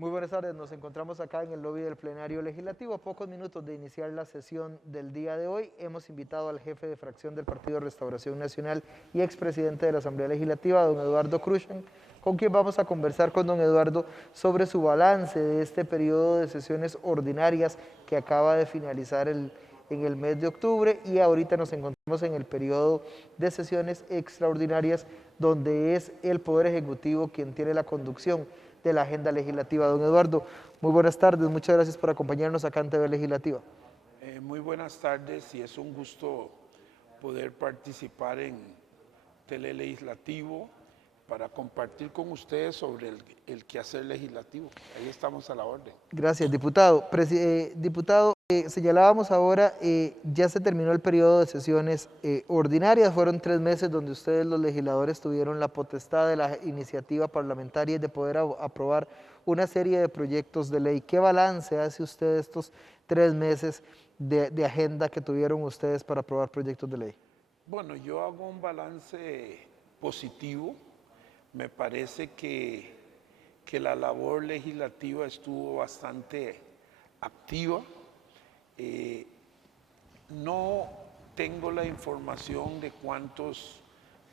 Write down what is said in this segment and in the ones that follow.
Muy buenas tardes, nos encontramos acá en el lobby del plenario legislativo. A pocos minutos de iniciar la sesión del día de hoy, hemos invitado al jefe de fracción del Partido Restauración Nacional y expresidente de la Asamblea Legislativa, don Eduardo Cruzan, con quien vamos a conversar con don Eduardo sobre su balance de este periodo de sesiones ordinarias que acaba de finalizar en el mes de octubre, y ahorita nos encontramos en el periodo de sesiones extraordinarias donde es el Poder Ejecutivo quien tiene la conducción de la agenda legislativa. Don Eduardo, muy buenas tardes, muchas gracias por acompañarnos acá en TV Legislativa. Muy buenas tardes y es un gusto poder participar en Telelegislativo para compartir con ustedes sobre el quehacer legislativo. Ahí estamos a la orden. Gracias, diputado. Diputado, señalábamos ahora, ya se terminó el periodo de sesiones ordinarias, fueron 3 meses donde ustedes los legisladores tuvieron la potestad de la iniciativa parlamentaria y de poder aprobar una serie de proyectos de ley. ¿Qué balance hace usted de estos 3 meses de agenda que tuvieron ustedes para aprobar proyectos de ley? Bueno, yo hago un balance positivo. Me parece que la labor legislativa estuvo bastante activa. No tengo la información de cuántos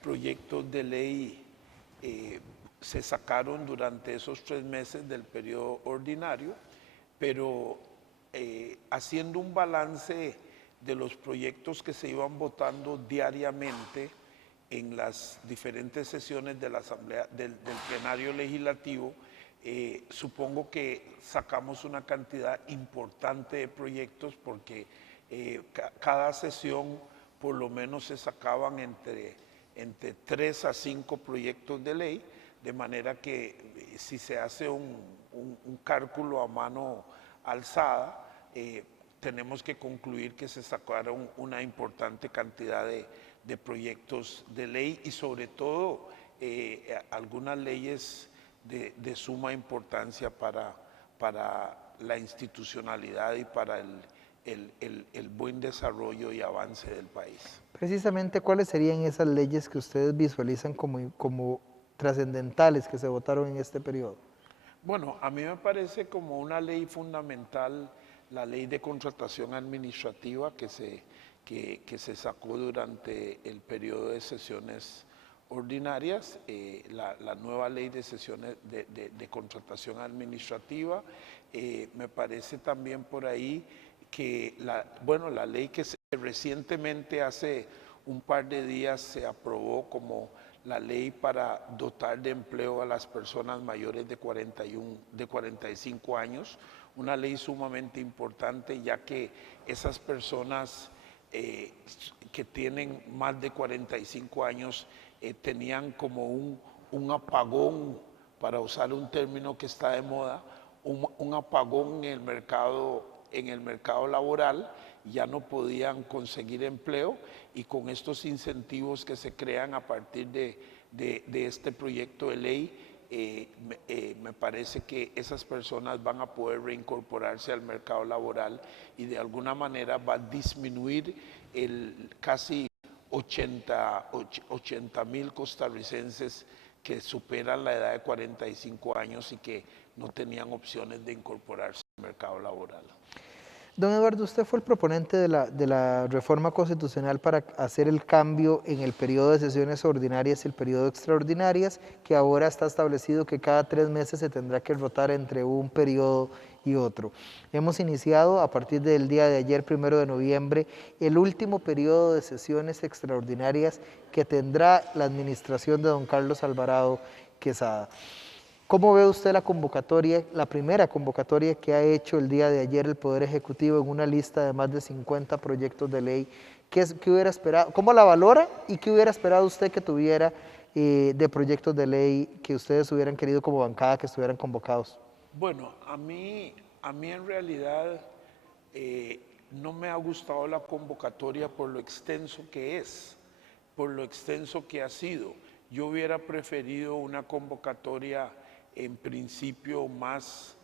proyectos de ley se sacaron durante esos 3 meses del periodo ordinario, pero haciendo un balance de los proyectos que se iban votando diariamente en las diferentes sesiones de la Asamblea, del plenario legislativo, supongo que sacamos una cantidad importante de proyectos porque cada sesión por lo menos se sacaban entre 3 a 5 proyectos de ley, de manera que si se hace un cálculo a mano alzada, tenemos que concluir que se sacaron una importante cantidad de proyectos de ley y sobre todo algunas leyes de suma importancia para la institucionalidad y para el buen desarrollo y avance del país. Precisamente, ¿cuáles serían esas leyes que ustedes visualizan como trascendentales que se votaron en este periodo? Bueno, a mí me parece como una ley fundamental la ley de contratación administrativa que se sacó durante el periodo de sesiones ordinarias, la nueva ley de sesiones de contratación administrativa. Me parece también por ahí que la ley que recientemente hace un par de días se aprobó como la ley para dotar de empleo a las personas mayores de 45 años, una ley sumamente importante ya que esas personas que tienen más de 45 años tenían como un apagón, para usar un término que está de moda, un apagón en el mercado laboral, ya no podían conseguir empleo, y con estos incentivos que se crean a partir de este proyecto de ley, me parece que esas personas van a poder reincorporarse al mercado laboral y de alguna manera va a disminuir el casi 80,000 costarricenses que superan la edad de 45 años y que no tenían opciones de incorporarse al mercado laboral. Don Eduardo, usted fue el proponente de la reforma constitucional para hacer el cambio en el periodo de sesiones ordinarias y el periodo extraordinarias, que ahora está establecido que cada 3 meses se tendrá que rotar entre un periodo y otro. Hemos iniciado a partir del día de ayer, 1 de noviembre, el último periodo de sesiones extraordinarias que tendrá la administración de don Carlos Alvarado Quesada. ¿Cómo ve usted la convocatoria, la primera convocatoria que ha hecho el día de ayer el Poder Ejecutivo en una lista de más de 50 proyectos de ley? ¿Qué hubiera esperado? ¿Cómo la valora y qué hubiera esperado usted que tuviera de proyectos de ley que ustedes hubieran querido como bancada que estuvieran convocados? Bueno, a mí en realidad no me ha gustado la convocatoria por lo extenso que es, por lo extenso que ha sido. Yo hubiera preferido una convocatoria en principio más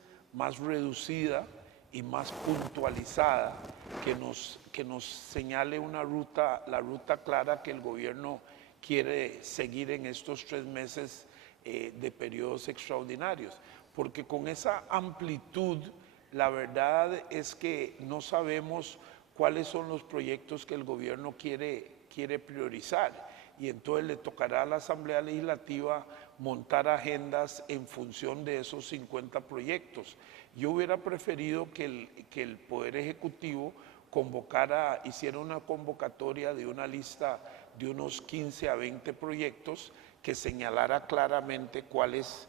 reducida y más puntualizada, que nos señale una ruta, la ruta clara que el gobierno quiere seguir en estos 3 meses de periodos extraordinarios. porque con esa amplitud, la verdad es que no sabemos cuáles son los proyectos que el gobierno quiere priorizar. Y entonces le tocará a la Asamblea Legislativa montar agendas en función de esos 50 proyectos. Yo hubiera preferido que el Poder Ejecutivo hiciera una convocatoria de una lista de unos 15 a 20 proyectos que señalara claramente cuál es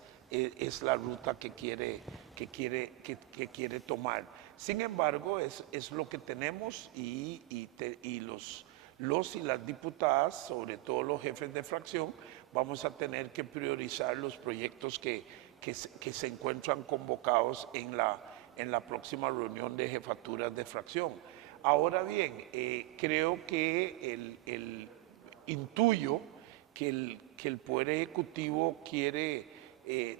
la ruta que quiere tomar. Sin embargo, es lo que tenemos y los y las diputadas, sobre todo los jefes de fracción, vamos a tener que priorizar los proyectos que se encuentran convocados en la próxima reunión de jefaturas de fracción. Ahora bien, creo que intuyo que el Poder Ejecutivo quiere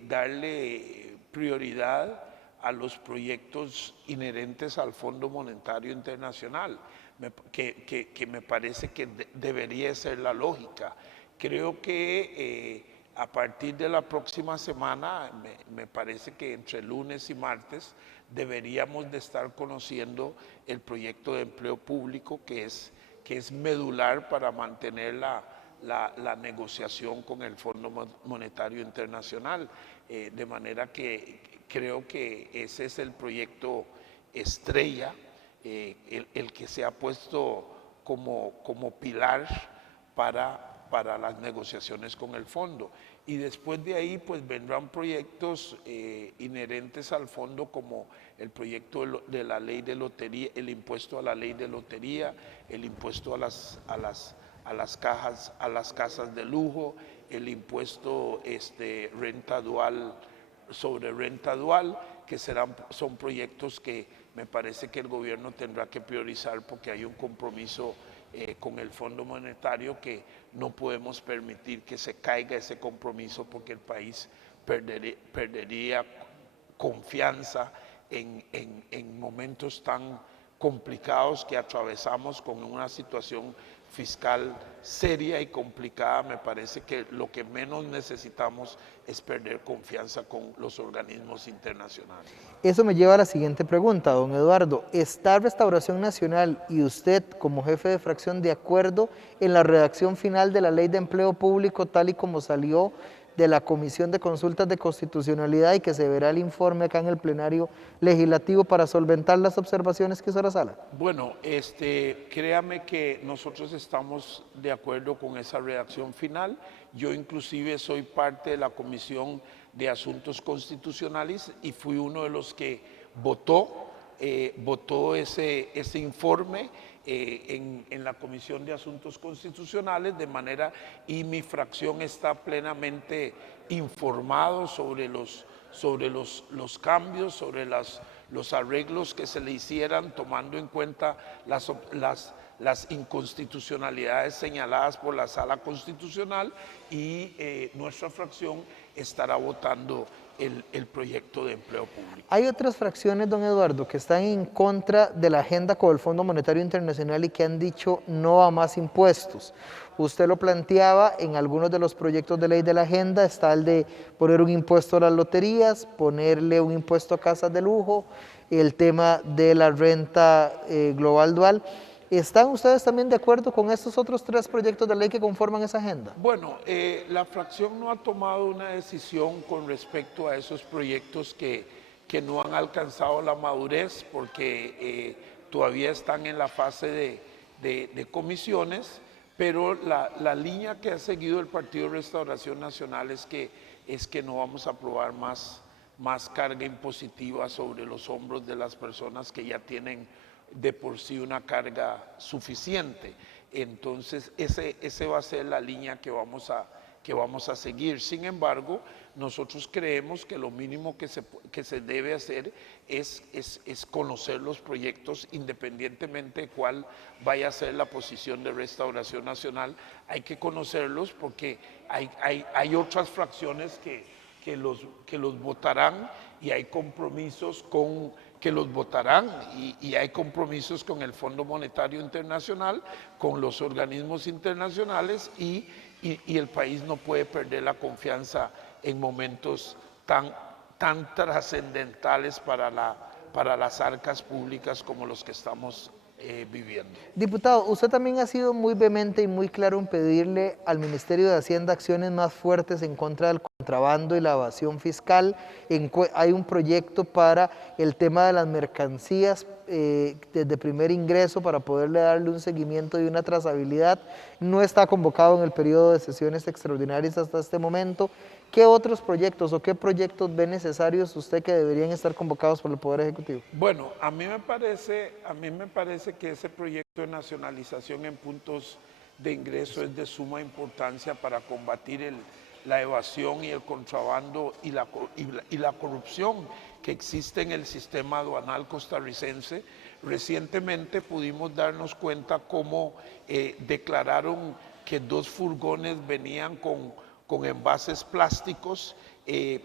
darle prioridad a los proyectos inherentes al Fondo Monetario Internacional, que me parece que debería ser la lógica. Creo que a partir de la próxima semana, me parece que entre lunes y martes, deberíamos de estar conociendo el proyecto de empleo público que es medular para mantener la negociación con el Fondo Monetario Internacional, de manera que creo que ese es el proyecto estrella, el que se ha puesto como pilar para las negociaciones con el fondo. Y después de ahí pues vendrán proyectos inherentes al fondo, como el proyecto de la ley de lotería, el impuesto a la ley de lotería, el impuesto a las casas de lujo, el impuesto sobre renta dual, que son proyectos que me parece que el gobierno tendrá que priorizar, porque hay un compromiso con el Fondo Monetario que no podemos permitir que se caiga ese compromiso, porque el país perdería confianza en momentos tan complicados que atravesamos, con una situación fiscal seria y complicada. Me parece que lo que menos necesitamos es perder confianza con los organismos internacionales. Eso me lleva a la siguiente pregunta, don Eduardo. ¿Está Restauración Nacional y usted, como jefe de fracción, de acuerdo en la redacción final de la Ley de Empleo Público, tal y como salió de la Comisión de Consultas de Constitucionalidad, y que se verá el informe acá en el plenario legislativo para solventar las observaciones que hizo la sala? Bueno, créame que nosotros estamos de acuerdo con esa redacción final. Yo inclusive soy parte de la Comisión de Asuntos Constitucionales y fui uno de los que votó ese informe en la Comisión de Asuntos Constitucionales, de manera, y mi fracción está plenamente informado sobre los cambios, sobre los arreglos que se le hicieran, tomando en cuenta las inconstitucionalidades señaladas por la Sala Constitucional, y nuestra fracción estará votando el proyecto de empleo público. Hay otras fracciones, don Eduardo, que están en contra de la agenda con el Fondo Monetario Internacional y que han dicho no a más impuestos. Usted lo planteaba en algunos de los proyectos de ley de la agenda, está el de poner un impuesto a las loterías, ponerle un impuesto a casas de lujo, el tema de la renta global dual. ¿Están ustedes también de acuerdo con estos otros 3 proyectos de ley que conforman esa agenda? Bueno, la fracción no ha tomado una decisión con respecto a esos proyectos que no han alcanzado la madurez, porque todavía están en la fase de comisiones, pero la línea que ha seguido el Partido Restauración Nacional es que no vamos a aprobar más carga impositiva sobre los hombros de las personas que ya tienen de por sí una carga suficiente. Entonces ese va a ser la línea que vamos a seguir. Sin embargo, nosotros creemos que lo mínimo que se debe hacer es conocer los proyectos, independientemente de cuál vaya a ser la posición de Restauración Nacional. Hay que conocerlos, porque hay otras fracciones que los votarán, y hay compromisos que los votarán, y hay compromisos con el Fondo Monetario Internacional, con los organismos internacionales, y el país no puede perder la confianza en momentos tan tan trascendentales para las arcas públicas como los que estamos viviendo. Diputado, usted también ha sido muy vehemente y muy claro en pedirle al Ministerio de Hacienda acciones más fuertes en contra del contrabando y la evasión fiscal. Hay un proyecto para el tema de las mercancías desde primer ingreso para poderle darle un seguimiento y una trazabilidad. No está convocado en el periodo de sesiones extraordinarias hasta este momento. ¿Qué otros proyectos o qué proyectos ve necesarios usted que deberían estar convocados por el Poder Ejecutivo? Bueno, a mí me parece que ese proyecto de nacionalización en puntos de ingreso es de suma importancia para combatir la evasión y el contrabando y la corrupción que existe en el sistema aduanal costarricense. Recientemente pudimos darnos cuenta cómo declararon que 2 furgones venían con envases plásticos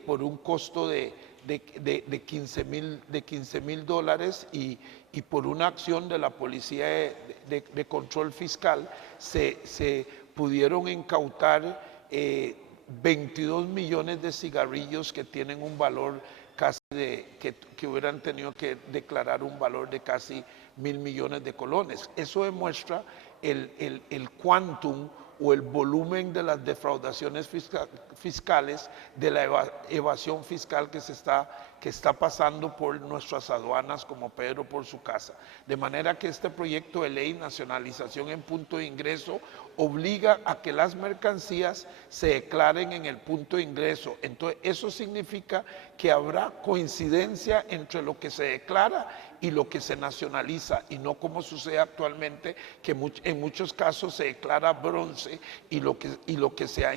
por un costo de $15,000 y por una acción de la Policía de Control Fiscal se pudieron incautar 22 millones de cigarrillos que tienen un valor casi que hubieran tenido que declarar un valor de casi 1.000 millones de colones. Eso demuestra el quantum o el volumen de las defraudaciones fiscales, de la evasión fiscal que está pasando por nuestras aduanas como Pedro por su casa. De manera que este proyecto de ley, nacionalización en punto de ingreso, obliga a que las mercancías se declaren en el punto de ingreso. Entonces, eso significa que habrá coincidencia entre lo que se declara y lo que se nacionaliza, y no como sucede actualmente, que en muchos casos se declara bronce y lo que se ha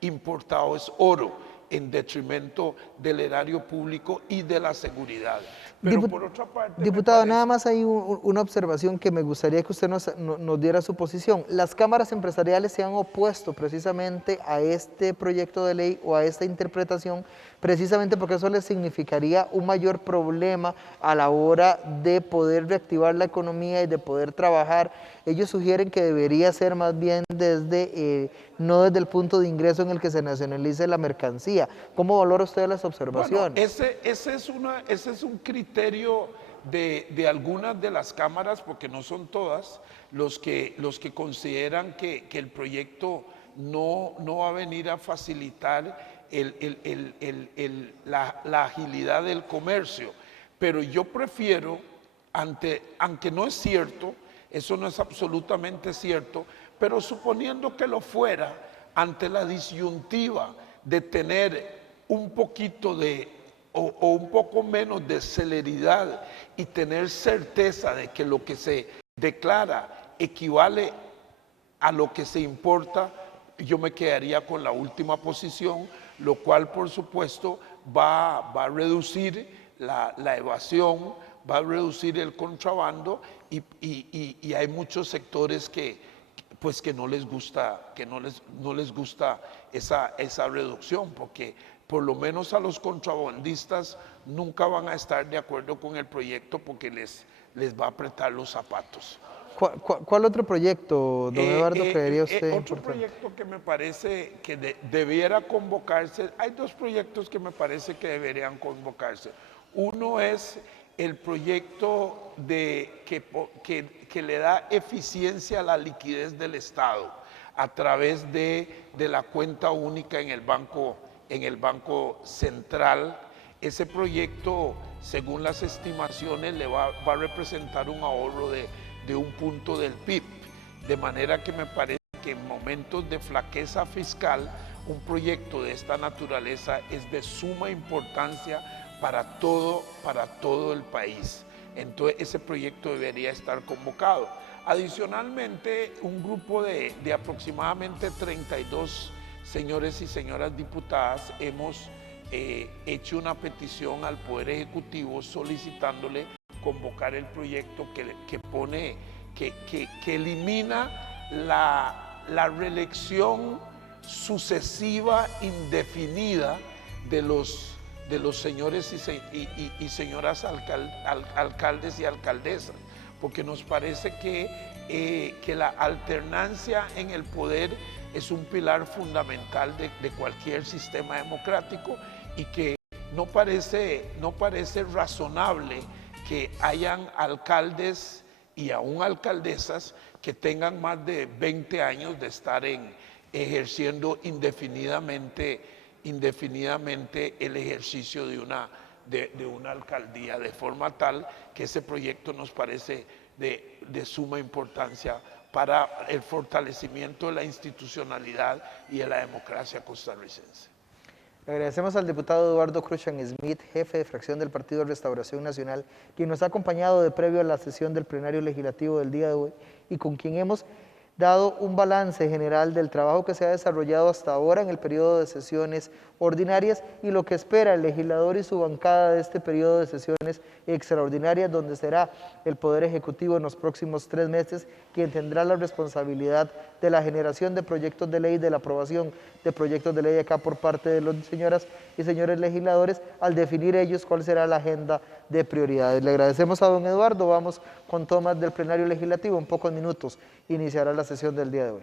importado es oro, en detrimento del erario público y de la seguridad. Pero por otra parte, diputado, nada más hay una observación que me gustaría que usted nos diera su posición. Las cámaras empresariales se han opuesto precisamente a este proyecto de ley o a esta interpretación, precisamente porque eso les significaría un mayor problema a la hora de poder reactivar la economía y de poder trabajar. Ellos sugieren que debería ser más bien no desde el punto de ingreso en el que se nacionalice la mercancía. ¿Cómo valora usted las observaciones? Bueno, ese es un criterio de algunas de las cámaras, porque no son todas, los que consideran que el proyecto no va a venir a facilitar la agilidad del comercio. Pero yo prefiero, aunque no es cierto, eso no es absolutamente cierto, pero suponiendo que lo fuera, ante la disyuntiva de tener un poquito o un poco menos de celeridad y tener certeza de que lo que se declara equivale a lo que se importa, yo me quedaría con la última posición, lo cual por supuesto va a reducir la evasión, va a reducir el contrabando y hay muchos sectores que no les gusta, esa reducción, porque por lo menos a los contrabandistas nunca van a estar de acuerdo con el proyecto porque les va a apretar los zapatos. ¿Cuál otro proyecto, don Eduardo, creería usted Otro importante? proyecto que me parece que debiera convocarse, hay 2 proyectos que me parece que deberían convocarse. Uno es el proyecto que le da eficiencia a la liquidez del Estado a través de la cuenta única en el Banco Central. Ese proyecto, según las estimaciones, le va a representar un ahorro de 1 punto del PIB, de manera que me parece que en momentos de flaqueza fiscal, un proyecto de esta naturaleza es de suma importancia para todo el país. Entonces ese proyecto debería estar convocado. Adicionalmente, un grupo de aproximadamente 32 señores y señoras diputadas hemos hecho una petición al Poder Ejecutivo solicitándole convocar el proyecto que elimina la reelección sucesiva indefinida de los señores y señoras alcaldes y alcaldesas, porque nos parece que la alternancia en el poder es un pilar fundamental de cualquier sistema democrático y que no parece razonable que hayan alcaldes y aún alcaldesas que tengan más de 20 años de estar ejerciendo indefinidamente el ejercicio de una alcaldía, de forma tal que ese proyecto nos parece de suma importancia para el fortalecimiento de la institucionalidad y de la democracia costarricense. Le agradecemos al diputado Eduardo Cruchan Smith, jefe de fracción del Partido Restauración Nacional, quien nos ha acompañado de previo a la sesión del plenario legislativo del día de hoy y con quien hemos dado un balance general del trabajo que se ha desarrollado hasta ahora en el periodo de sesiones ordinarias y lo que espera el legislador y su bancada de este periodo de sesiones extraordinarias, donde será el Poder Ejecutivo en los próximos 3 meses quien tendrá la responsabilidad de la generación de proyectos de ley, de la aprobación de proyectos de ley acá por parte de las señoras y señores legisladores, al definir ellos cuál será la agenda de prioridades. Le agradecemos a don Eduardo, vamos con tomas del plenario legislativo, en pocos minutos iniciará la sesión del día de hoy.